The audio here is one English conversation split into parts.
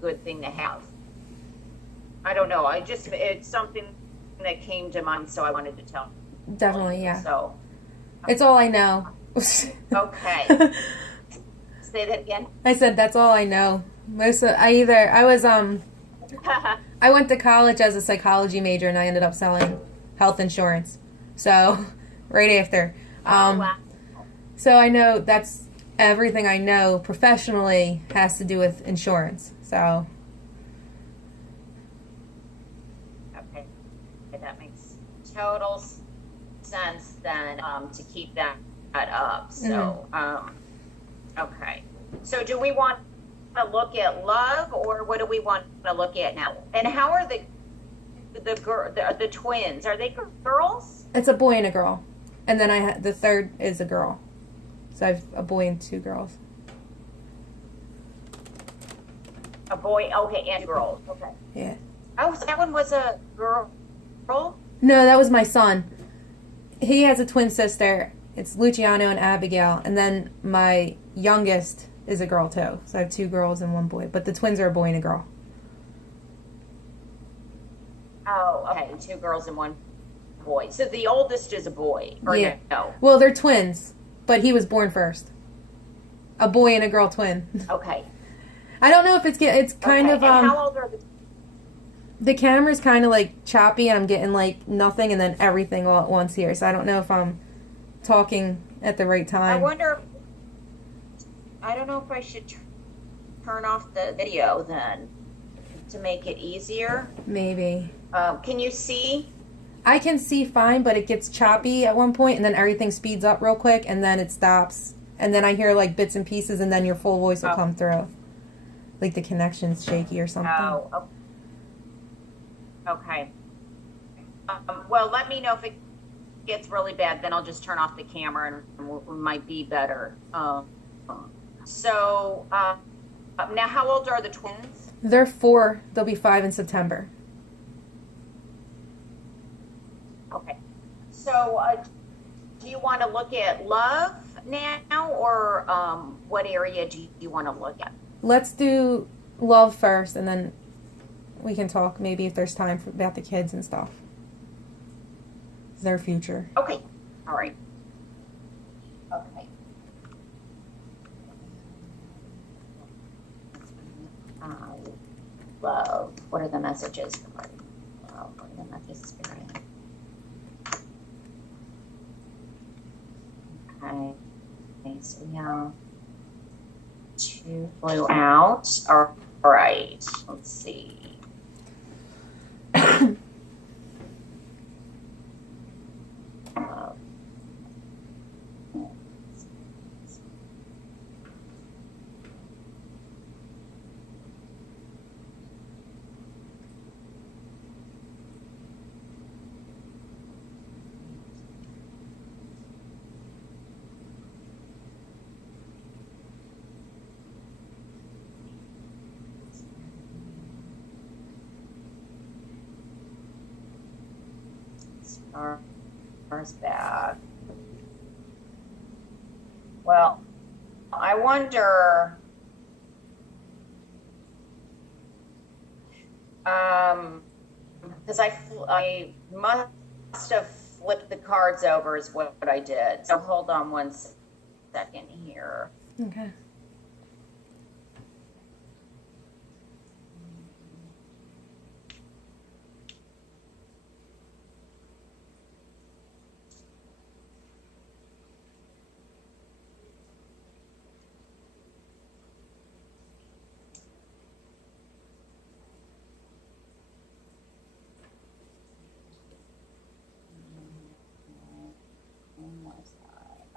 good thing to have. I don't know. It's something that came to mind, so I wanted to tell Definitely, you. yeah. So, It's all I know. okay. Say that again. I said that's all I know. I was I went to college as a psychology major and I ended up selling health insurance. So, right after. Oh, wow. So I know that's everything I know professionally has to do with insurance. So, Okay. That makes total sense then, to keep that up. mhm. So, okay. So do we want to look at love, or what do we want to look at now? And how are the twins? Are they girls? It's a boy and a girl. And then the third is a girl. So I have a boy and two girls. A boy, okay, and girls. Okay. Yeah. Oh, so that one was a girl? No, that was my son. He has a twin sister. It's Luciano and Abigail. And then my youngest is a girl too. So I have two girls and one boy. But the twins are a boy and a girl. Oh, okay. Two girls and one boy. So the oldest is a boy, or Yeah. no? Well, they're twins, but he was born first. A boy and a girl twin. Okay. I don't know if it's kind Okay. of And how old are the camera's kind of like choppy and I'm getting like nothing and then everything all at once here. So I don't know if I'm talking at the right I time. wonder, I don't know if I should turn off the video then to make it easier. Maybe. Can you see? I can see fine, but it gets choppy at one point and then everything speeds up real quick and then it stops. And then I hear like bits and pieces and then your full voice will come through. Like the connection's shaky or something. Oh, okay. Well, let me know if it gets really bad. Then I'll just turn off the camera and we might be better. So now, how old are the twins? They're 4. They'll be 5 in September. Okay. So do you want to look at love now, or what area do you want to look at? Let's do love first and then we can talk maybe if there's time about the kids and stuff. Their future. Okay. All right. Okay. Love. What are the messages regarding love? What are the messages regarding? Okay. Okay. So we have 2 flew out. All right. Let's see. Stars back. Well, I wonder, because I must have flipped the cards over is what I did. So hold on one second here. Okay.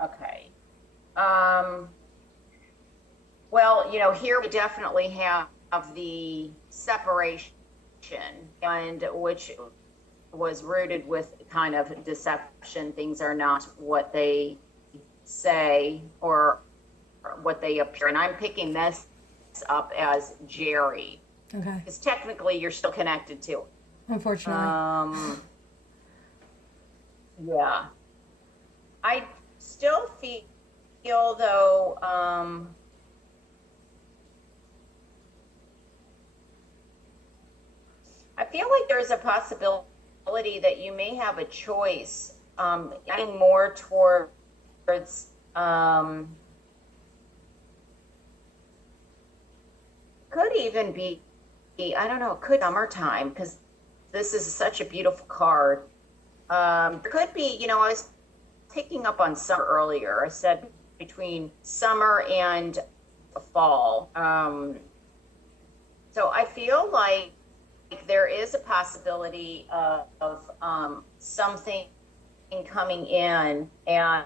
Okay. Well, here we definitely have the separation, and which was rooted with kind of deception. Things are not what they say or what they appear. And I'm picking this up as Jerry, Okay. because technically you're still connected to it. Unfortunately. Yeah. I still feel though, feel like there's a possibility that you may have a choice, getting more towards, could even be, I don't know, could summertime, because this is such a beautiful card. Could be, I was picking up on summer earlier. I said between summer and fall. So I feel like there is a possibility of something coming in, and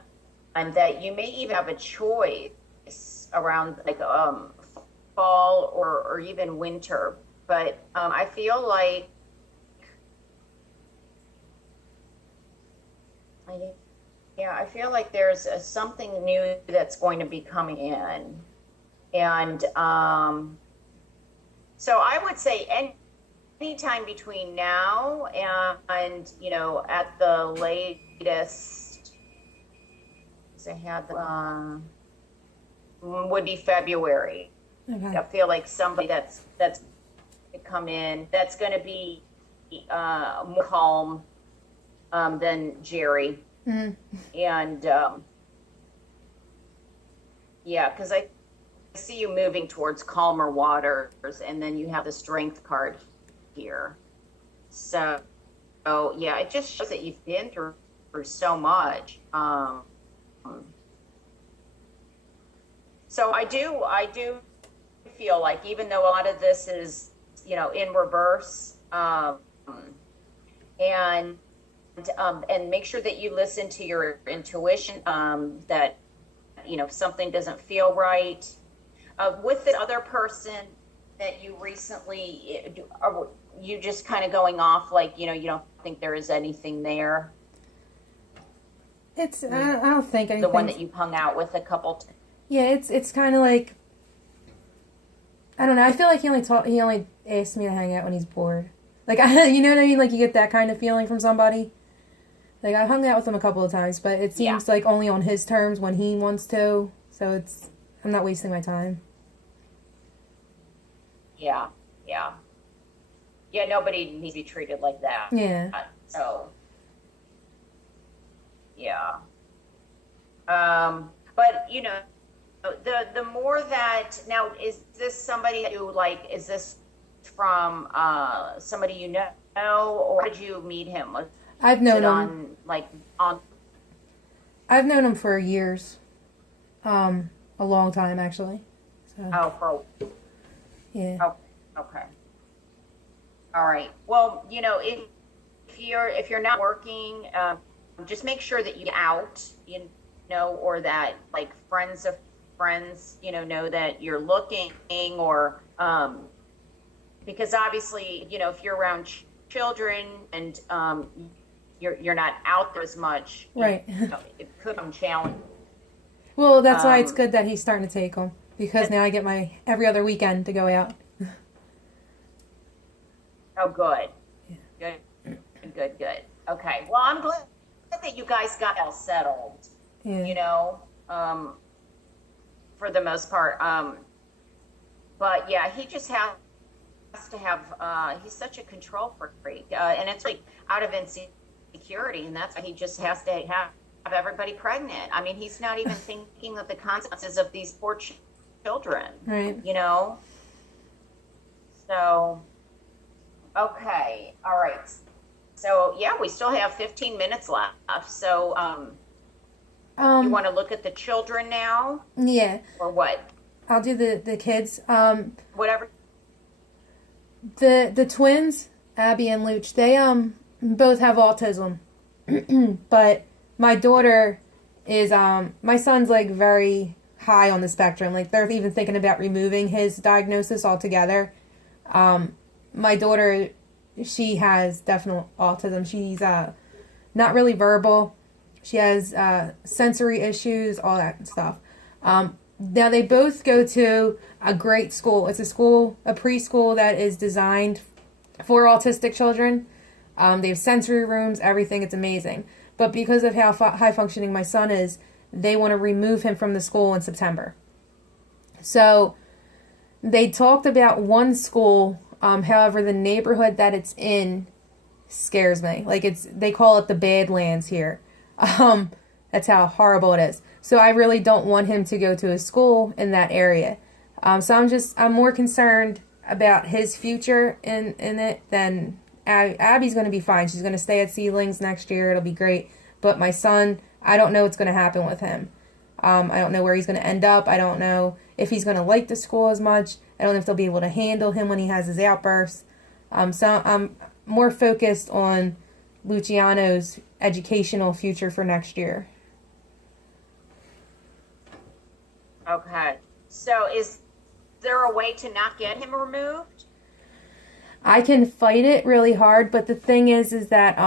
that you may even have a choice around like fall or even winter. But I feel like I feel like there's something new that's going to be coming in. And so I would say anytime between now and at the latest, I had would be February. Okay. I feel like somebody that's come in that's going to be more calm than Jerry. Mm-hmm. And because I see you moving towards calmer waters, and then you have the strength card here. So yeah, it just shows that you've been through so much. So I do feel like, even though a lot of this is in reverse, and make sure that you listen to your intuition, that if something doesn't feel right with the other person that you recently, are you just kind of going off like you don't think there is anything there? It's I don't think anything. The one that you hung out with a couple Yeah, it's kind of like, I don't know. I feel like he only asks me to hang out when he's bored. Like, you know what I mean? Like, you get that kind of feeling from somebody. Like, I hung out with him a couple of times, but it seems like only on his terms when he wants to. So I'm not wasting my time. Yeah. Nobody needs to be treated like that. Yeah. So, yeah. But the more that, now, is this somebody that you like? Is this from somebody you know, or did you meet him? I've known him I've known him for years, a long time actually. So. Yeah. Oh, okay. All right. Well, if you're not working, just make sure that you get out, or that like friends of friends, know that you're looking, or because obviously, if you're around children and you're not out there as much, right? It could become challenging. Well, that's why it's good that he's starting to take them, because now I get my every other weekend to go out. Oh, good. Yeah. Good. Okay. Well, I'm glad that you guys got all settled. Yeah. For the most part. But yeah, he just has to have, he's such a control freak. And it's like out of insecurity. And that's why he just has to have everybody pregnant. I mean, he's not even thinking of the consequences of these poor children. Right. So, okay. All right. So yeah, we still have 15 minutes left. So, you want to look at the children now? Yeah. Or what? I'll do the kids. Whatever. The twins, Abby and Luch, they both have autism. But my daughter is my son's like very high on the spectrum. Like, they're even thinking about removing his diagnosis altogether. My daughter, she has definite autism. She's not really verbal. She has sensory issues, all that stuff. Now, they both go to a great school. It's a preschool that is designed for autistic children. They have sensory rooms, everything. It's amazing. But because of how high functioning my son is, they want to remove him from the school in September. So they talked about one school However, the neighborhood that it's in scares me. Like they call it the Badlands here. That's how horrible it is. So I really don't want him to go to a school in that area. So I'm more concerned about his future in it than Abby's going to be fine. She's going to stay at Seedlings next year. It'll be great. But my son, I don't know what's going to happen with him. I don't know where he's going to end up. I don't know if he's going to like the school as much. I don't know if they'll be able to handle him when he has his outbursts. So I'm more focused on Luciano's educational future for next year. Okay. So is there a way to not get him removed? I can fight it really hard, but the thing is that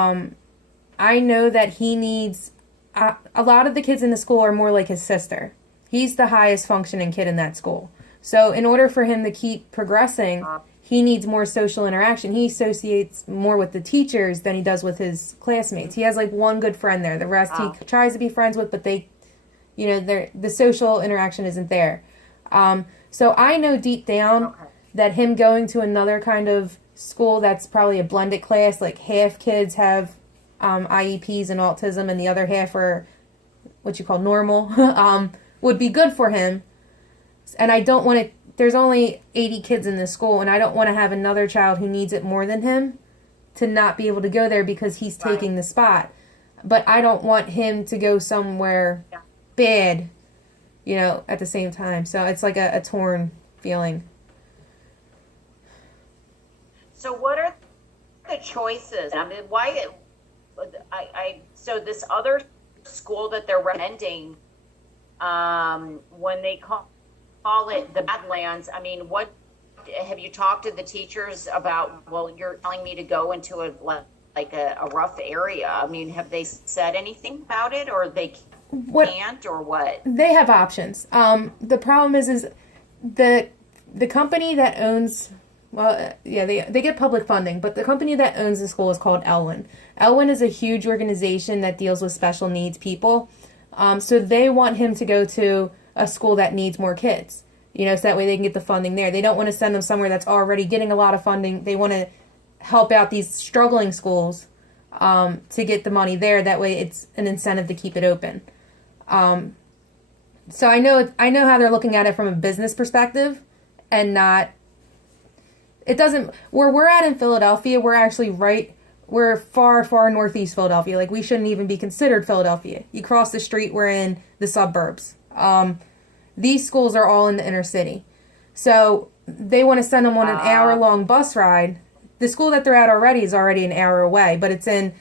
I know that he needs... a lot of the kids in the school are more like his sister. He's the highest functioning kid in that school. So in order for him to keep progressing, he needs more social interaction. He associates more with the teachers than he does with his classmates. He has like one good friend there. The rest he tries to be friends with, but they, the social interaction isn't there. So I know deep down that him going to another kind of school that's probably a blended class, like half kids have IEPs and autism and the other half are what you call normal, would be good for him. And I don't want to, there's only 80 kids in this school, and I don't want to have another child who needs it more than him to not be able to go there because he's taking the spot. But I don't want him to go somewhere bad, at the same time. So it's like a torn feeling. So what are the choices? I mean, why... so this other school that they're recommending, when they call it the Badlands, I mean, what have you talked to the teachers about? Well, you're telling me to go into a rough area. I mean, have they said anything about it, or they can't, or what? They have options. The problem is the company that owns. Well, yeah, they get public funding, but the company that owns the school is called Elwyn. Elwyn is a huge organization that deals with special needs people. So they want him to go to a school that needs more kids, so that way they can get the funding there. They don't want to send them somewhere that's already getting a lot of funding. They want to help out these struggling schools to get the money there. That way it's an incentive to keep it open. So I know how they're looking at it from a business perspective and not... It doesn't... Where we're at in Philadelphia, we're far, far northeast Philadelphia. Like, we shouldn't even be considered Philadelphia. You cross the street, we're in the suburbs. These schools are all in the inner city. So they want to send them on an hour-long bus ride. The school that they're at already is already an hour away, but it's in...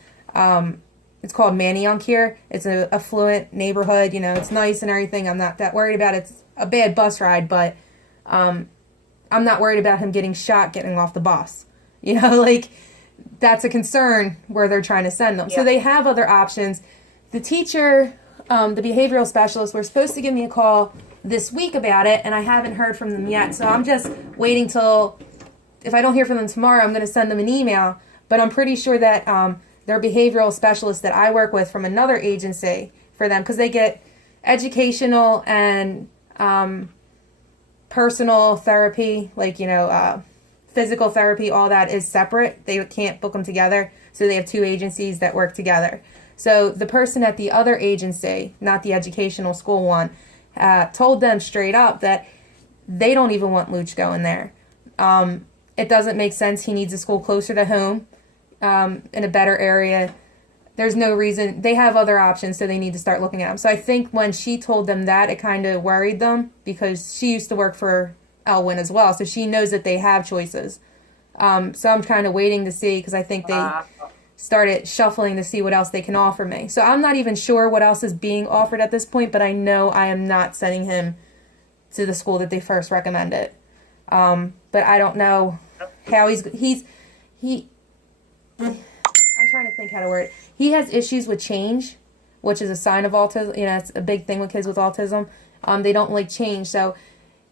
it's called Manayunk here. It's an affluent neighborhood. It's nice and everything. I'm not that worried about it. It's a bad bus ride, but... I'm not worried about him getting shot getting off the bus. That's a concern where they're trying to send them. Yeah. So they have other options. The teacher, the behavioral specialist, were supposed to give me a call this week about it, and I haven't heard from them yet. So I'm just waiting till, if I don't hear from them tomorrow, I'm going to send them an email. But I'm pretty sure that their behavioral specialist that I work with from another agency for them, because they get educational and... personal therapy, physical therapy, all that is separate. They can't book them together. So they have two agencies that work together. So the person at the other agency, not the educational school one, told them straight up that they don't even want Luch going there. It doesn't make sense. He needs a school closer to home, in a better area. There's no reason. They have other options, so they need to start looking at them. So I think when she told them that, it kind of worried them because she used to work for Elwyn as well, so she knows that they have choices. So I'm kind of waiting to see because I think they started shuffling to see what else they can offer me. So I'm not even sure what else is being offered at this point, but I know I am not sending him to the school that they first recommended. But I don't know how I'm trying to think how to word it. He has issues with change, which is a sign of autism. It's a big thing with kids with autism. They don't like change. So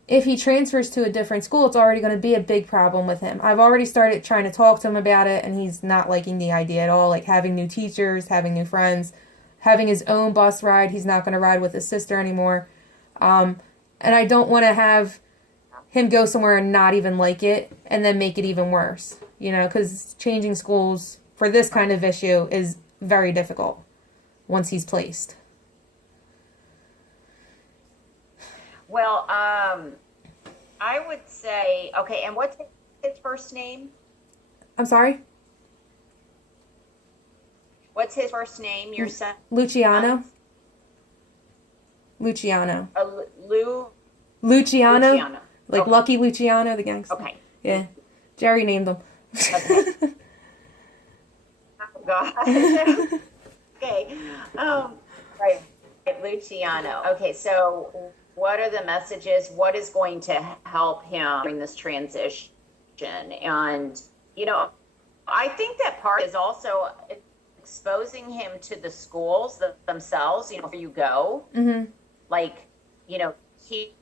if he transfers to a different school, it's already going to be a big problem with him. I've already started trying to talk to him about it, and he's not liking the idea at all. Like having new teachers, having new friends, having his own bus ride. He's not going to ride with his sister anymore. And I don't want to have him go somewhere and not even like it and then make it even worse, because changing schools for this kind of issue is very difficult once he's placed. Well, I would say, okay, and what's his first name? I'm sorry? What's his first name, your son? Luciano? Luciano. Luciano? Luciano. Like Okay. Lucky Luciano, the gangster. Okay. Yeah. Jerry named him. Okay. Oh, God. Okay. Right. Luciano. Okay, so what are the messages? What is going to help him during this transition? And, I think that part is also exposing him to the schools themselves, where you go. Mm-hmm. Like, he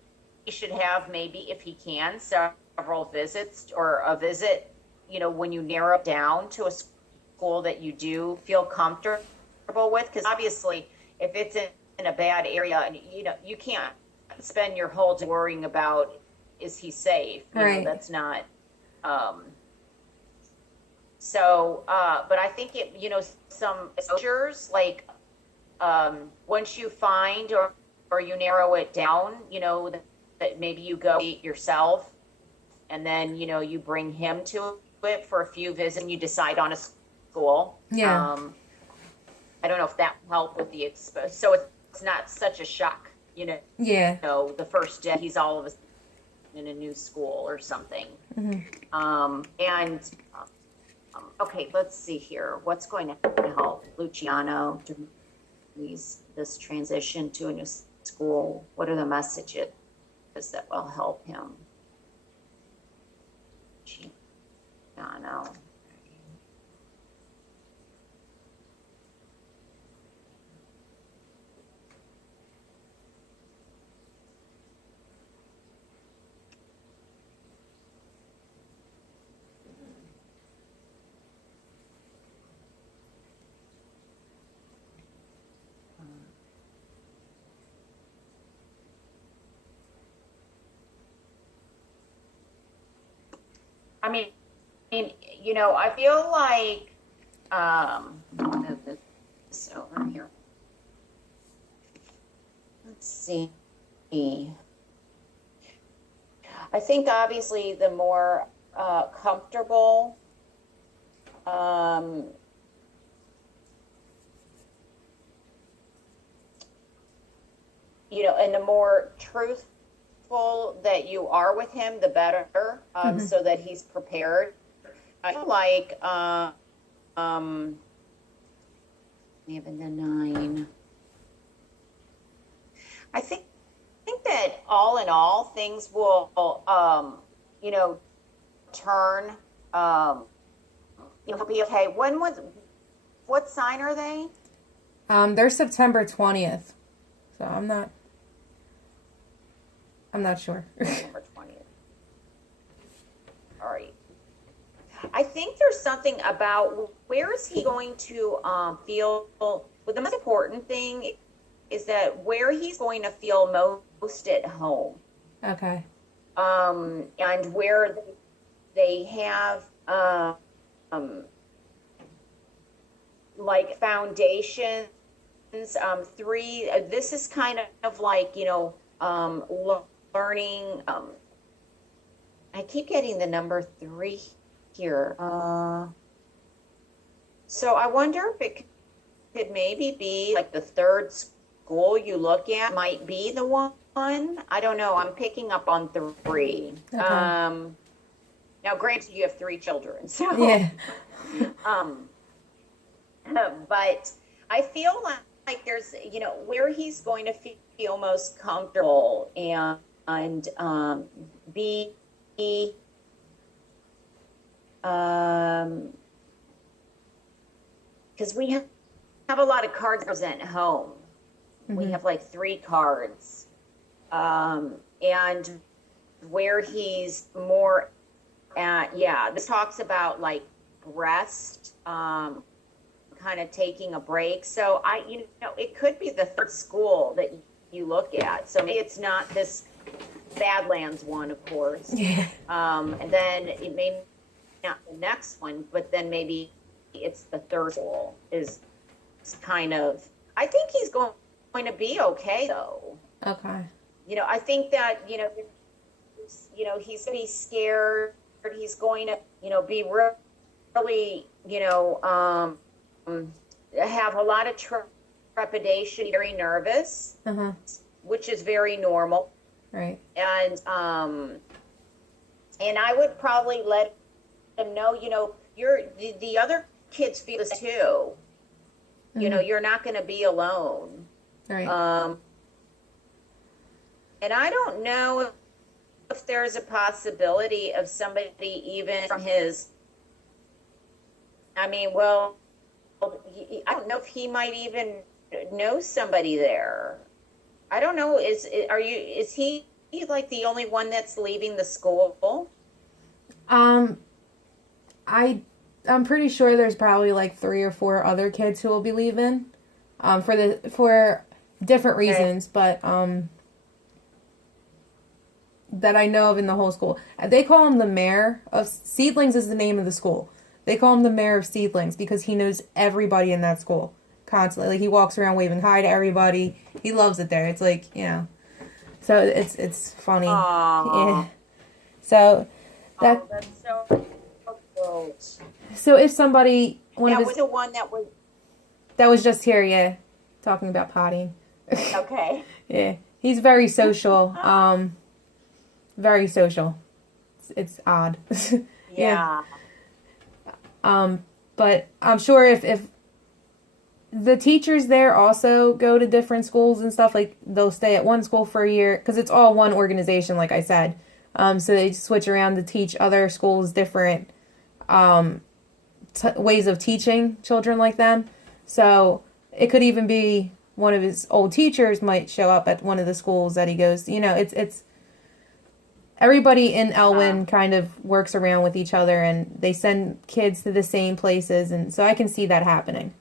should have, maybe if he can, several visits, or a visit, when you narrow it down to a school that you do feel comfortable with. Because obviously, if it's in a bad area, and you can't spend your whole day worrying about, is he safe? Right. That's not. But I think some exposures, like, once you find or you narrow it down, that maybe you go yourself, and then, you bring him to it for a few visits, and you decide on a school. Yeah. I don't know if that will help with the exposure. So it's not such a shock, Yeah. the first day he's all of a sudden in a new school or something. Mm-hmm. Okay, let's see here. What's going to help Luciano during this transition to a new school? What are the messages that will help him? Luciano. I mean, I feel like, I'll move this over here. Let's see. I think obviously the more comfortable, and the more truthful that you are with him, the better, so that he's prepared. I feel like, even the 9. I think that all in all, things will, turn. He'll be okay. What sign are they? They're September 20th. So I'm not sure. September 20th. All right. I think there's something about where is he going to feel. Well, the most important thing is that where he's going to feel most at home. Okay. And where they have like foundations. 3. This is kind of like learning. I keep getting the number 3 here. So I wonder if it could maybe be like the 3rd school you look at might be the one. I don't know. I'm picking up on 3. Okay. Now, granted, you have 3 children, so Yeah. But I feel like there's where he's going to feel most comfortable and be because we have a lot of cards present at home. We have like 3 cards, and where he's more at, this talks about like rest, kind of taking a break. So it could be the 3rd school that you look at. So maybe it's not this Badlands one, of course. Yeah. And then it may not the next one, but then maybe it's the third school is kind of. I think he's going to be okay though. Okay. I think that he's going to be scared. He's going to be really have a lot of trepidation, very nervous, which is very normal. Right. And I would probably let them know, the other kids feel this too. You're not going to be alone. Right. And I don't know if there's a possibility of somebody even from his. I don't know if he might even know somebody there. I don't know. Is he like the only one that's leaving the school? I'm pretty sure there's probably like 3 or 4 other kids who will be leaving, for different reasons, but that I know of in the whole school. They call him the mayor of Seedlings is the name of the school. They call him the mayor of Seedlings because he knows everybody in that school constantly. Like he walks around waving hi to everybody. He loves it there. It's like, so it's funny. Aww. Yeah. So that's so cute. So if somebody was the one that was just here, yeah, talking about potting. Okay. Yeah, he's very social. Very social. It's odd. Yeah. But I'm sure if the teachers there also go to different schools and stuff, like they'll stay at one school for a year because it's all one organization, like I said. So they switch around to teach other schools different ways of teaching children like them. So it could even be one of his old teachers might show up at one of the schools that he goes. It's everybody in Elwyn kind of works around with each other, and they send kids to the same places, and so I can see that happening.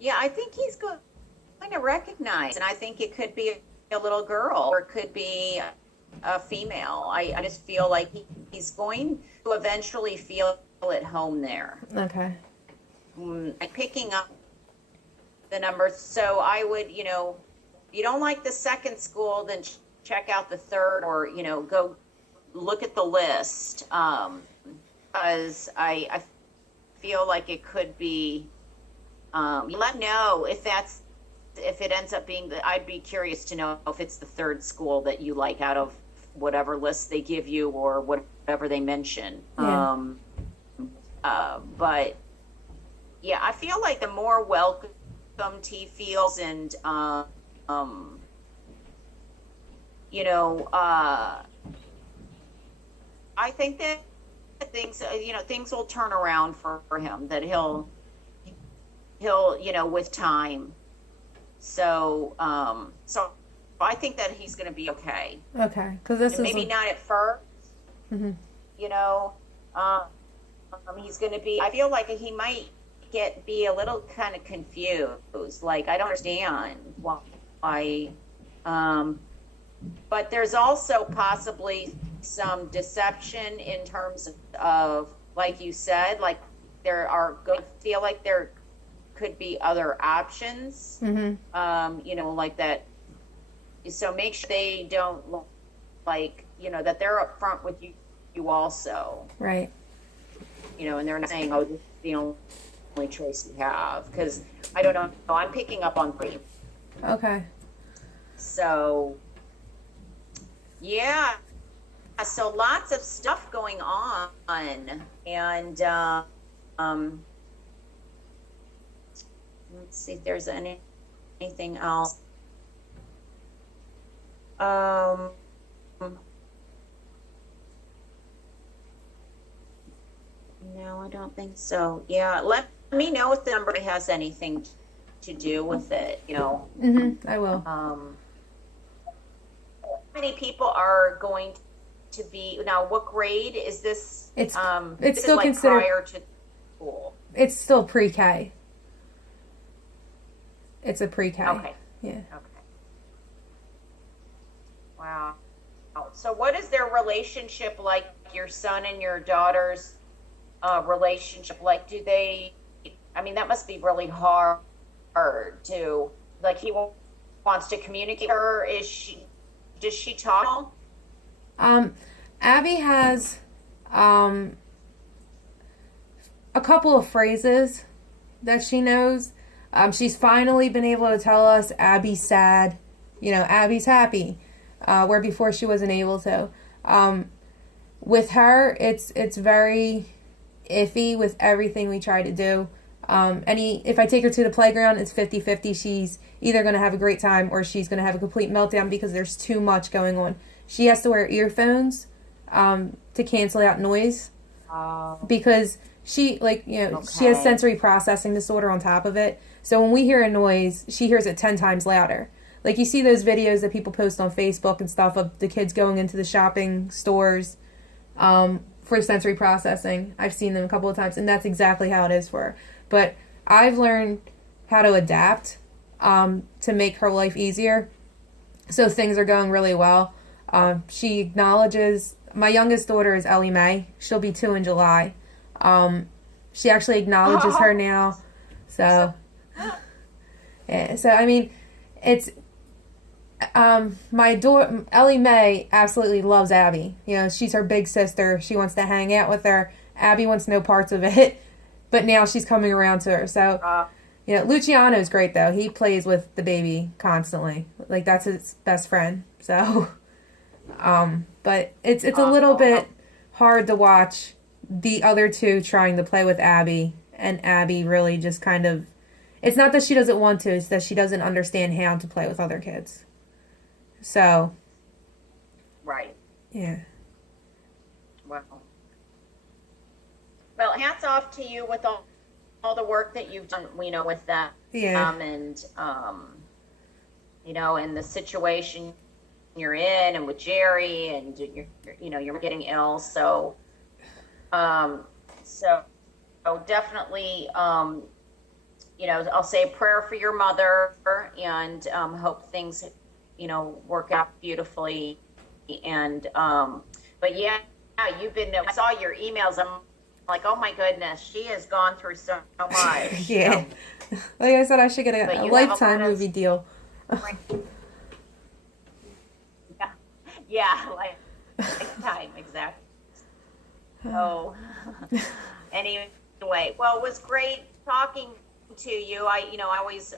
Yeah, I think he's going to recognize, and I think it could be a little girl or it could be a female. I just feel like he's going to eventually feel at home there. Okay. And picking up the numbers. So I would, if you don't like the second school, then check out the third, or go look at the list, because I feel like it could be. Let me know if it ends up being I'd be curious to know if it's the third school that you like out of whatever list they give you or whatever they mention. Yeah. But yeah, I feel like the more welcomed he feels, and I think that things will turn around for him, that he'll with time. So I think that he's going to be okay. Okay, because this and maybe not at first. Mm-hmm. He's going to be. I feel like he might be a little kind of confused. Like, I don't understand why. But there's also possibly some deception in terms of, like you said, like there are going to feel like there could be other options, like that. So make sure they don't look like, that they're upfront with you also. Right. And they're not saying, oh, this is the only choice you have. Because I don't know. I'm picking up on 3. Okay. So, yeah. So lots of stuff going on. And let's see if there's anything else. No, I don't think so. Yeah, let me know if the number has anything to do with it, I will. How many people are going to be now? What grade is this? It's this still is like considered prior to school. It's still pre-K. It's a pre-K. Okay. Yeah. Okay. Wow. So what is their relationship like, your son and your daughter's relationship? Like, do they, I mean, that must be really hard to, like, wants to communicate with her. Does she talk? Abby has a couple of phrases that she knows. She's finally been able to tell us Abby's sad, Abby's happy, where before she wasn't able to. With her, it's very iffy with everything we try to do. If I take her to the playground, it's 50-50. She's either going to have a great time or she's going to have a complete meltdown because there's too much going on. She has to wear earphones to cancel out noise because she she has sensory processing disorder on top of it. So when we hear a noise, she hears it 10 times louder. Like, you see those videos that people post on Facebook and stuff of the kids going into the shopping stores for sensory processing. I've seen them a couple of times, and that's exactly how it is for her. But I've learned how to adapt to make her life easier. So things are going really well. She acknowledges, my youngest daughter is Ellie Mae. She'll be 2 in July. She actually acknowledges her now. So, yeah, so I mean, it's, my daughter, Ellie Mae, absolutely loves Abby. She's her big sister. She wants to hang out with her. Abby wants no parts of it, but now she's coming around to her. So, Luciano's great though. He plays with the baby constantly. Like, that's his best friend. So, but it's a little bit hard to watch the other two trying to play with Abby, and Abby really just kind of, it's not that she doesn't want to, it's that she doesn't understand how to play with other kids. So. Right. Yeah. Wow. Well, hats off to you with all the work that you've done, with that. Yeah. And, and the situation you're in, and with Jerry, and you're getting ill. So, definitely, I'll say a prayer for your mother, and hope things, work out beautifully. And, but yeah, you've been, I saw your emails. I'm like, oh my goodness, she has gone through so much. Yeah. So, like I said, I should get a Lifetime movie deal. Yeah, lifetime, exactly. So, anyway, well, it was great talking to you. I always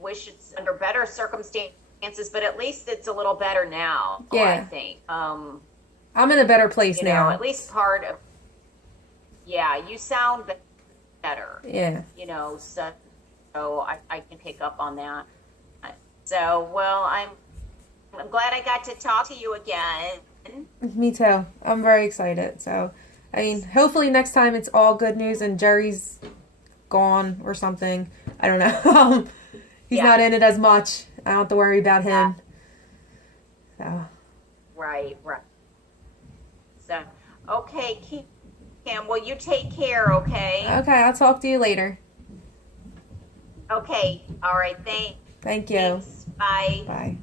wish it's under better circumstances, but at least it's a little better now. Yeah. I think. I'm in a better place now. At least part of. Yeah, you sound better. Yeah. So I can pick up on that. So, well, I'm glad I got to talk to you again. Me too. I'm very excited. So, I mean, hopefully next time it's all good news and Jerry's gone or something. I don't know. He's not in it as much. I don't have to worry about him. So. Right. So, okay, Kim, well, you take care, okay? Okay, I'll talk to you later. Okay, all right, Thank you. Thanks. Bye. Bye.